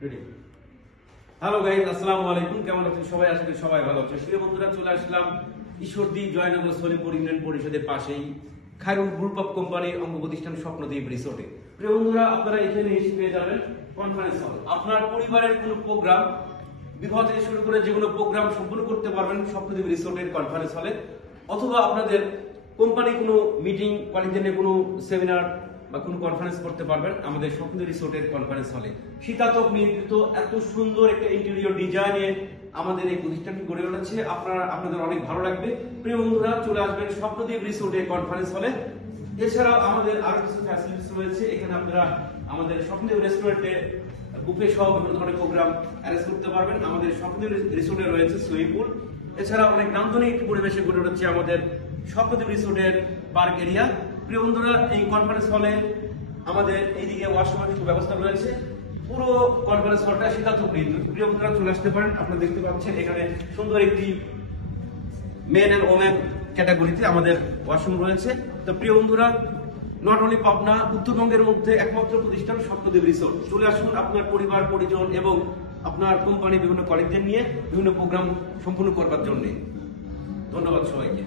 Hello guys, আসসালামু আলাইকুম। কেমন আছেন সবাই? আশা করি সবাই ভালো আছেন। প্রিয় বন্ধুরা, চলে আসলাম ঈশ্বরদী জয়নগর সলিমপুর ইউনিয়ন পরিষদের পাশেই খায়রুল গ্রুপ অফ কোম্পানির অঙ্গ প্রতিষ্ঠান স্বপ্নদ্বীপ রিসোর্টে। প্রিয় বন্ধুরা, আপনারা এখানে এসে পেয়ে যাবেন কনফারেন্স হল। আপনার পরিবারের কোনো প্রোগ্রাম, বিবাহ থেকে শুরু করে যে কোনো প্রোগ্রাম সম্পূর্ণ করতে পারবেন স্বপ্নদ্বীপ রিসোর্টের কনফারেন্স হলে, অথবা আপনাদের কোম্পানি কোনো মিটিং, কলেজে কোনো সেমিনার বা কোনো কনফারেন্স করতে পারবেন আমাদের স্বপ্নদ্বীপ রিসোর্টের কনফারেন্স হলে। শীতাতপ নিয়ন্ত্রিত এত সুন্দর একটা ইন্টেরিয়র ডিজাইনে আমাদের এই প্রতিষ্ঠানটি গড়ে উঠেছে। আপনাদের অনেক ভালো লাগবে। প্রিয় বন্ধুরা, চলে আসবেন স্বপ্নদ্বীপ রিসোর্টের কনফারেন্স হলে। এছাড়াও আমাদের আরো কিছু ফ্যাসিলিটিস রয়েছে। এখানে আপনারা আমাদের স্বপ্নদ্বীপ রেস্টুরেন্টে বুফে সহ বিভিন্ন ধরনের প্রোগ্রাম অ্যারেঞ্জ করতে পারবেন। আমাদের স্বপ্নদ্বীপ রিসোর্টে রয়েছে সুইমিং পুল। এছাড়া অনেক নান্দনিক একটি পরিবেশে গড়ে উঠেছে আমাদের স্বপ্নদ্বীপ রিসোর্টের পার্ক এরিয়া। প্রিয় বন্ধুরা, এই কনফারেন্স হলে আমাদের এইদিকে ওয়াশরুমের ব্যবস্থা রয়েছে। পুরো কনফারেন্স হলটা শীতাতপ নিয়ন্ত্রিত। প্রিয় বন্ধুরা, চলে আসতে পারেন। আপনারা দেখতে পাচ্ছেন এখানে সুন্দর একটি মেন এন্ড ওমেন ক্যাটাগরিতে আমাদের ওয়াশরুম রয়েছে। তো প্রিয় বন্ধুরা, নট অনলি পাবনা, উত্তরবঙ্গের মধ্যে একমাত্র প্রতিষ্ঠান স্বপ্নদ্বীপ রিসোর্ট। চলে আসুন আপনার পরিবার পরিজন এবং আপনার কোম্পানি বিভিন্ন কলিগদের নিয়ে বিভিন্ন প্রোগ্রাম সম্পূর্ণ করবার জন্য। ধন্যবাদ সবাইকে।